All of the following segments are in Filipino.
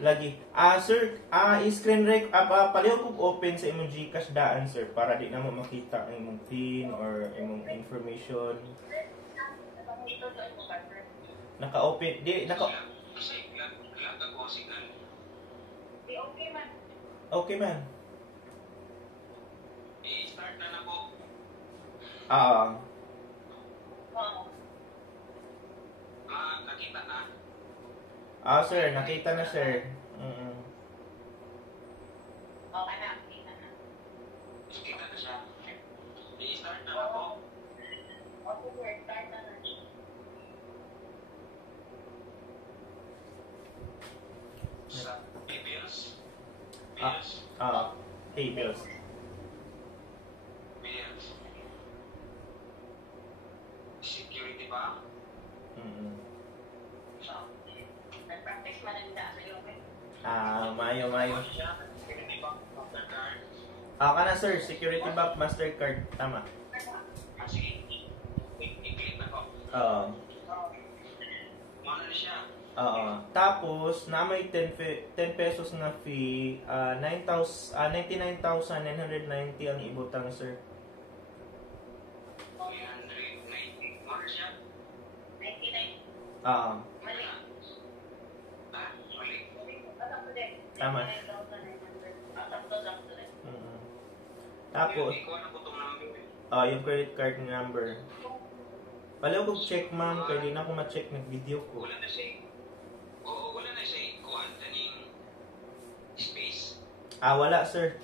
Lagi. Sir, screen rec paliw kog open sa imong GCash daan sir para di na mo makita ang imong PIN or imong information. Naka-open, di Okay man. I-start na na po. Nakita na. Sir, nakita na sir. Okay na, nakita na. Nakita na siya. I-start na na po. Okay, sir, start na na. Sa bills. Hey, bills. Bills. Security ba? Nag-practice mananda sa iyo. Mayo. Security ba? Mastercard. Kana sir, security bank Mastercard, tama. Sige. I-click na ko. Mana na siya? Tapos, na may 10 pesos na fee, 99,990 ang ibutang, sir. 390. Mana siya? 99. Mali. Tama. Tapos, yung credit card number. Palaw kong check, ma'am, kaya di na ako ma-check, nag-video ko. Wala na siya. Wala na siya. Kuhan, taning space. Wala, sir.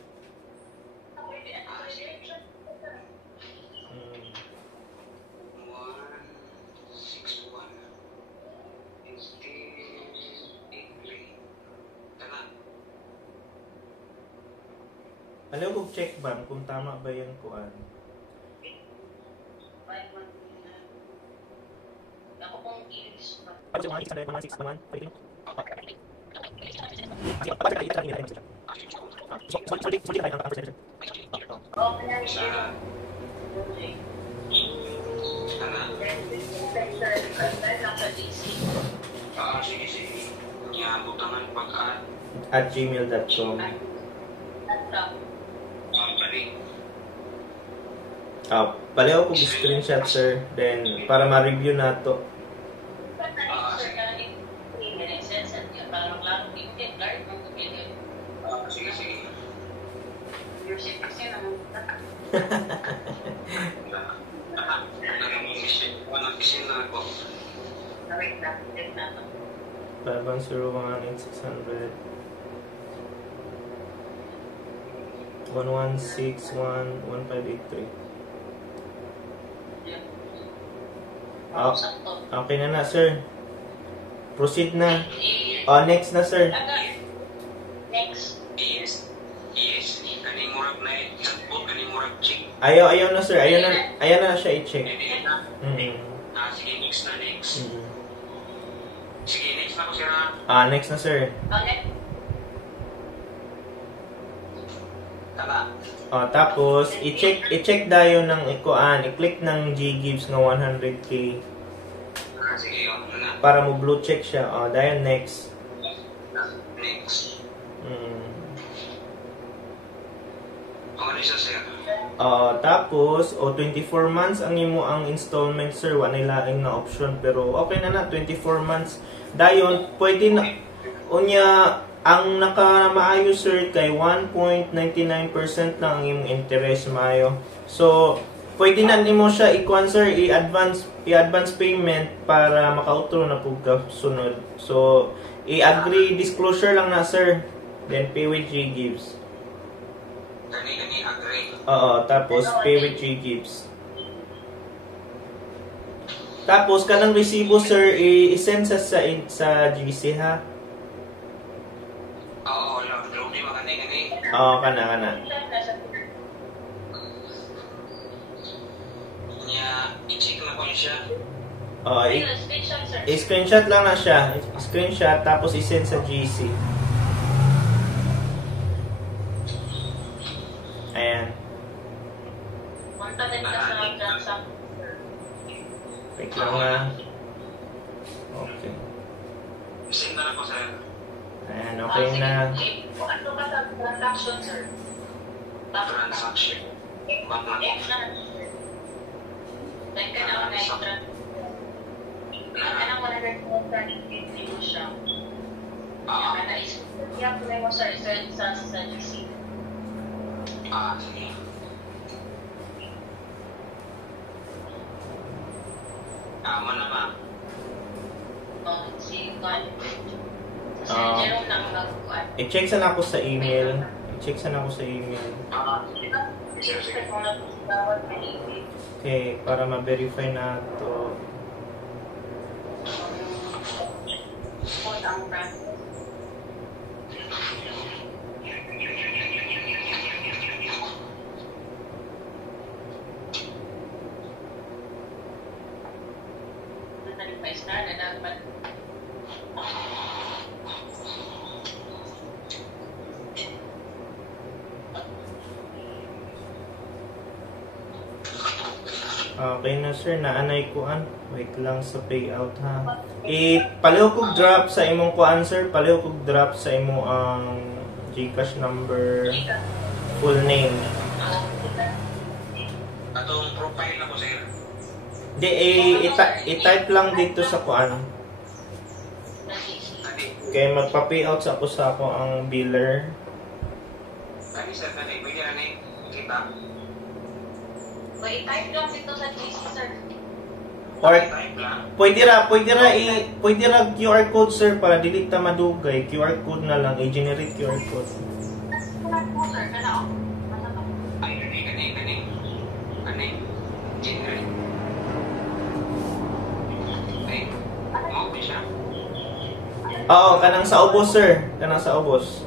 161. Palaw kong check, ma'am, kung tama ba yung kuhan. Ako pong i-list ba? Sige. Butangan pag-add. At gmail.com. Palaw kong screenshot, sir. Then, para ma-review na to. Sige. Nag-mission na ako. 501-600 1161-1583. Okay na, sir. Proceed na. Next na, sir. Next. Yes. Kaning murag na chatbot, kaning murag check. Ayaw na, sir. Ayaw na siya i-check. Sige, next. Sige, next na ko sir. Next na, sir. Okay. Tama. Tapos, i-check dayo ng i-click ng G-Gives nga 100k. Sige, na. Para mo blue check siya. Dayo next. Next. Ano siya, sir? Tapos, 24 months ang imo ang installment, sir. Wala laing na option. Pero, okay na 24 months. Dayon, pwede na. Unya, ang nakamaayo, sir, kay 1.99% lang ang imong interest maayo. So, pwede na nimo siya i-kuan, sir, i-advance payment para maka-outro na pug sunod. So, i-agree disclosure lang na, sir. Then pay with G-Gives. Kani agree. Tapos pay with G-Gives. Tapos kanang resibo, sir, i-send sa GC, ha. Lumi makani. Kana. I-check na ko siya. I-screenshot lang na siya. Screenshot, tapos i-send sa GC. Ayan. Wait lang na. Okay. Send na lang po, sir. Ayan, okay na. Ano ba sa transaction, sir? Transaction. Baka. Like ka na na extra. Ka na mo na mo siya. Kaya na isip mo sir, sa GC. Sige. Mana ba? Si Juan. Sa Jerome lang magkuhan. I-check sana ako sa email. I-check sana ako sa email. Sige. Okay, para ma-verify na to. Ang brand. Okay na sir, naanay kuan. Wait lang sa payout ha. Pareho kog drop sa imong kuan sir, pareho kog drop sa imo ang GCash number, full name. Atong profile na po, sir. Di i-type lang dito sa kuan. Okay, magpa-payout sa ako ang biller. Kani sir, kani pwede na kita. I-type lang dito sa GC, sir. Or Type lang. pwede ra QR code sir para dili ta madugay. QR code na lang, i-generate QR code. Sir, kana ako. Ay, kani. Generate. Ay, mo ba siya? Oo, kanang sa ubos sir, kanang sa ubos.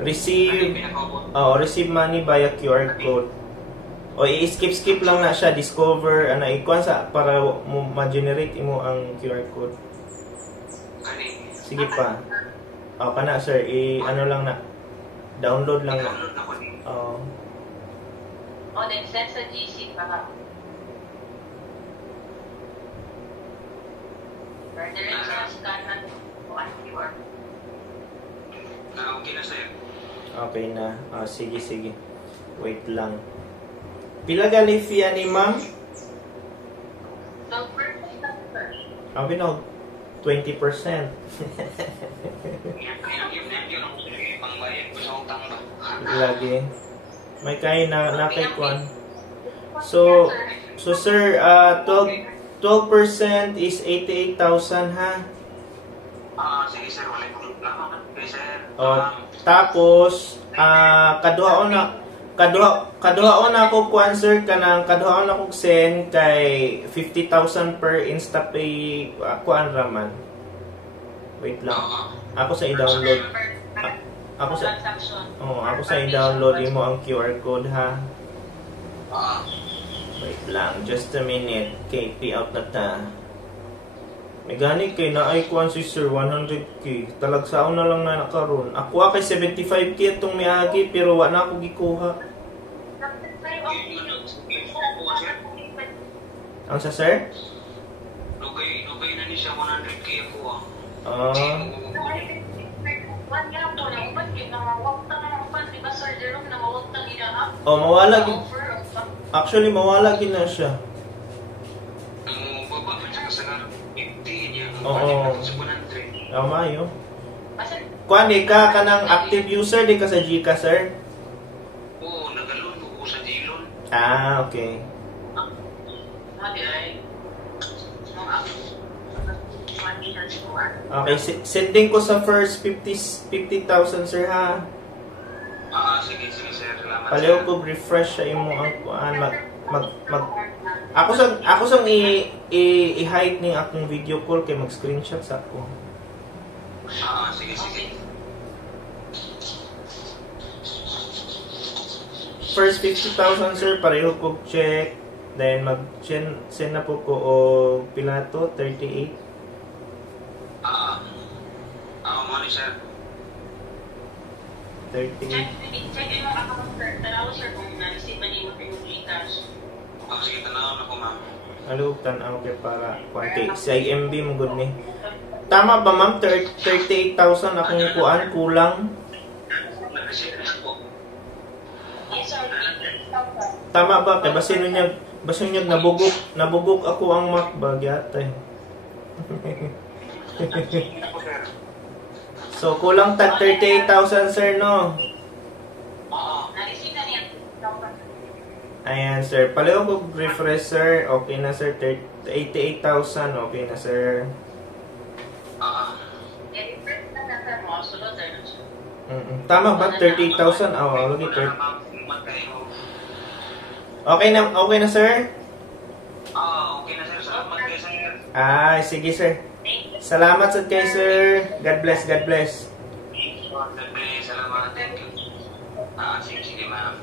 Ano Receive pinaka-ubot? receive money via QR code. O i-skip lang na siya, discover, ikuan sa para mo ma-generate imo ang QR code. Kani. Sige pa. O kana sir, ano lang na download lang na. Download na ko ni. Oo. Then send sa GC para. Or diretso na scan na kuhan QR. Okay na, sir. Okay na. Sige. Wait lang. Pila gali fee ni ma'am? So, first, sir. Abi na 20%. Yun ang pangbayad ko sa utang ba? Lagi. May kay na kay kwan. So sir, 12% is 88,000 ha. Sige sir, wala ko lang. Okay sir. Tapos kaduhaon ako kwan sir kanang kaduhaon ako send kay 50,000 per InstaPay kuan raman. Wait lang. Ako sa i-download. Ako sa Transaction. ako sa i-download mo ang QR code ha. Wait lang, just a minute. Okay, payout na ta. May gani kay na ay kuan si sir 100k. Talagsaon na lang na nakaron. Ako kay 75k itong miagi pero wa na ako gikuha. Ang sa sir? Lugay na ni siya 100k ako mawala gid. Actually mawala gid na siya. Oo. Mayo. Kuan di ka kanang active user di ka sa Gcash sir? Oo, nagalun ko sa Dilon. Okay. Okay, sending ko sa first 50,000 sir ha. Sige sir, salamat. Palew ko refresh sa imo ang kuan ako sang i-hide ning akong video call kay mag-screenshot sa ako. Sige. First 50,000 sir, pareho ko check. Then mag-send na po ko o pila to 38. Money sir. 38. Check mo account sir. Tanaw sir kung na-receive man yung Gcash. Sige, tanaw na ko ma'am. Tanaw kay para kuan kay sa IMB mo gud ni. tama ba ma'am? 38,000 akong kuan, kulang. Nag-receive na po. Yes, sir. 8,000. Tama ba? Kaya basin nyo nabugok ako ang math bag yata eh. So, kulang tag 38,000 sir, no? Oo. Na-receive na niya 8,000. Ayan sir, palayo ko refresh sir. Okay na sir, 88,000. Okay na sir. Oo. I-refresh na na sir. Mga sulod sir. Tama ba? 38,000? Oo, lagi Wala 30. na ma'am kayo. Okay na sir? Oo, okay na sir. Salamat kayo sir. Ay, sige sir. Thank you. Salamat sa kay sir. God bless, God bless. Salamat. Thank you. Sige ma'am.